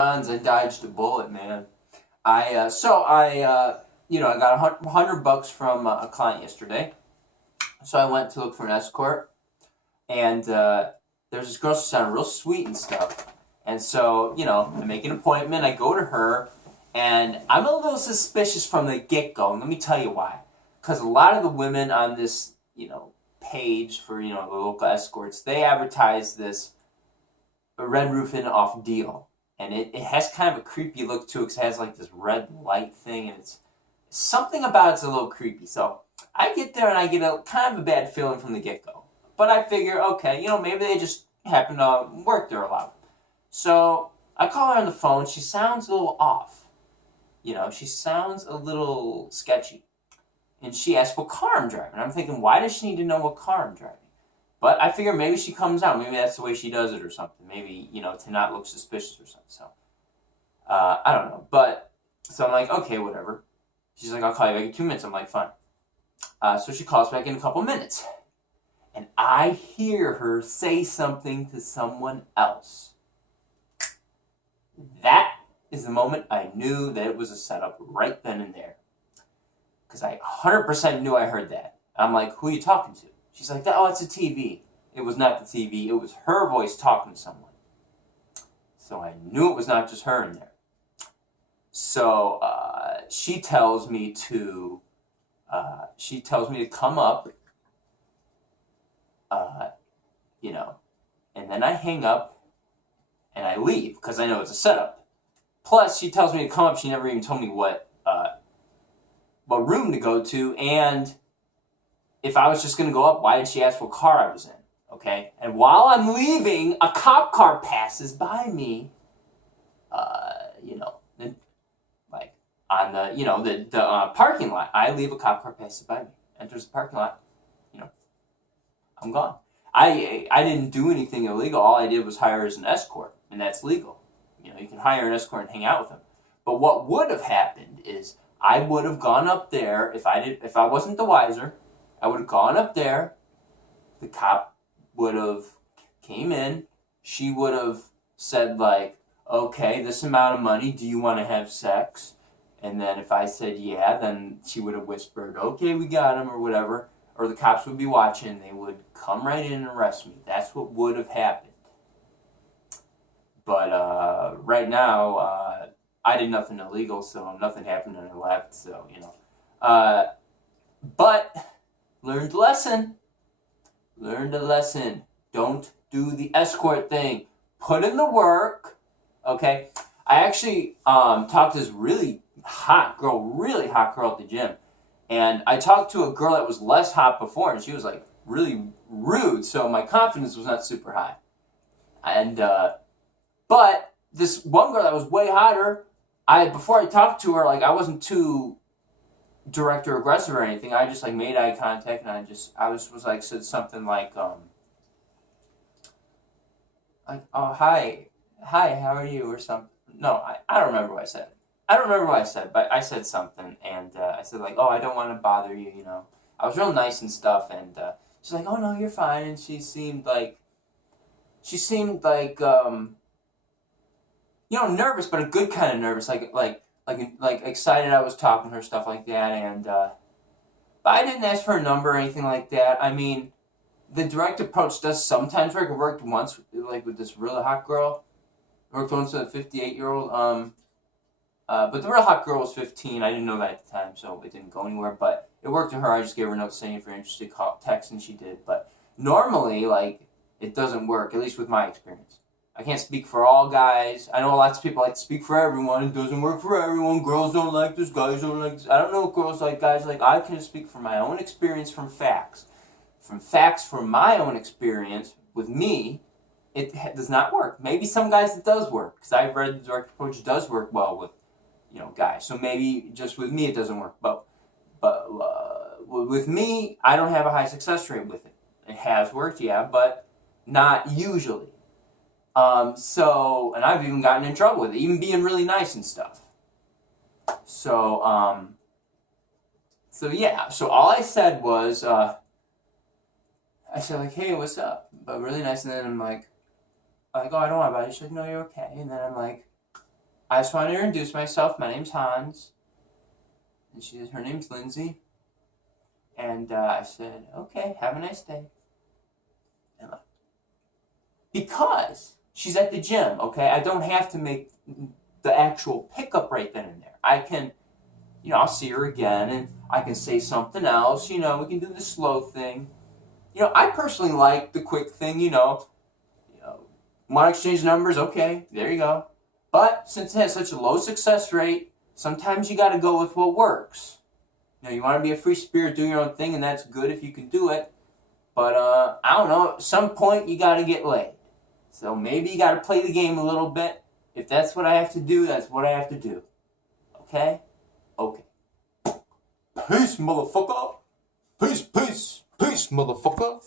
Hanz, I dodged a bullet, man. I got $100 from a client yesterday. So I went to look for an escort, and there's this girl. She sounded real sweet and stuff. And so, I make an appointment. I go to her, and I'm a little suspicious from the get go. And let me tell you why. Because a lot of the women on this, page for the local escorts, they advertise this red roof in off deal. And it has kind of a creepy look to it because it has like this red light thing, and it's something about it's a little creepy. So I get there and I get a kind of a bad feeling from the get go. But I figure, okay, maybe they just happen to work there a lot. So I call her on the phone. She sounds a little off. She sounds a little sketchy. And she asks what car I'm driving. I'm thinking, why does she need to know what car I'm driving? But I figure maybe she comes out. Maybe that's the way she does it or something. Maybe, to not look suspicious or something. So, I don't know. But, so I'm like, okay, whatever. She's like, I'll call you back in 2 minutes. I'm like, fine. So she calls back in a couple minutes. And I hear her say something to someone else. That is the moment I knew that it was a setup right then and there. Because I 100% knew I heard that. I'm like, who are you talking to? She's like, oh, it's a TV. It was not the TV. It was her voice talking to someone. So I knew it was not just her in there. So she tells me to come up, and then I hang up and I leave because I know it's a setup. Plus, she tells me to come up. She never even told me what room to go to, and if I was just going to go up, why did she ask what car I was in? Okay? And while I'm leaving, a cop car passes by me, like on the parking lot. I leave, a cop car passes by me, enters the parking lot, I'm gone. I didn't do anything illegal. All I did was hire as an escort, and that's legal. You can hire an escort and hang out with them. But what would have happened is I would have gone up there if I wasn't the wiser. I would have gone up there. The cop would have came in. She would have said, like, okay, this amount of money, do you want to have sex? And then if I said yeah, then she would have whispered, okay, we got him, or whatever. Or the cops would be watching. They would come right in and arrest me. That's what would have happened. But right now, I did nothing illegal, so nothing happened and I left. So, but learned a lesson. Learned a lesson. Don't do the escort thing. Put in the work. Okay? I actually talked to this really hot girl at the gym. And I talked to a girl that was less hot before, and she was like really rude, so my confidence was not super high. And but this one girl that was way hotter, before I talked to her, like, I wasn't too direct or aggressive or anything. I just like made eye contact, and said something like oh, hi, how are you, or something. No, I don't remember what I said. But I said something, and I said, like, oh, I don't want to bother you, I was real nice and stuff, and she's like, oh, no, you're fine, and she seemed like nervous, but a good kind of nervous, like excited I was talking to her, stuff like that, and but I didn't ask for her number or anything like that. I mean, the direct approach does sometimes work. It worked once, like, with this really hot girl. It worked once with a 58-year-old, but the real hot girl was 15. I didn't know that at the time, so it didn't go anywhere. But it worked to her. I just gave her a note saying if you're interested, call, text, and she did. But normally, like, it doesn't work, at least with my experience. I can't speak for all guys. I know lots of people like to speak for everyone. It doesn't work for everyone. Girls don't like this. Guys don't like this. I don't know if girls like guys like. I can speak from my own experience, from facts. From my own experience, with me, it does not work. Maybe some guys it does work, because I've read the direct approach does work well with guys. So maybe just with me it doesn't work. But with me, I don't have a high success rate with it. It has worked, yeah, but not usually. And I've even gotten in trouble with it, even being really nice and stuff. So yeah. So all I said was, I said, like, hey, what's up? But really nice, and then I'm like, oh, I don't want to bother you. She's like, no, you're okay. And then I'm like, I just wanted to introduce myself. My name's Hans. And her name's Lindsay. And I said, okay, have a nice day. And left. Because she's at the gym, okay? I don't have to make the actual pickup right then and there. I can, I'll see her again and I can say something else. We can do the slow thing. I personally like the quick thing, want to exchange numbers? Okay, there you go. But since it has such a low success rate, sometimes you got to go with what works. You want to be a free spirit, do your own thing, and that's good if you can do it. But, I don't know, at some point you got to get laid. So maybe you got to play the game a little bit. If that's what I have to do, that's what I have to do. Okay? Okay. Peace, motherfucker. Peace, peace, peace, motherfucker.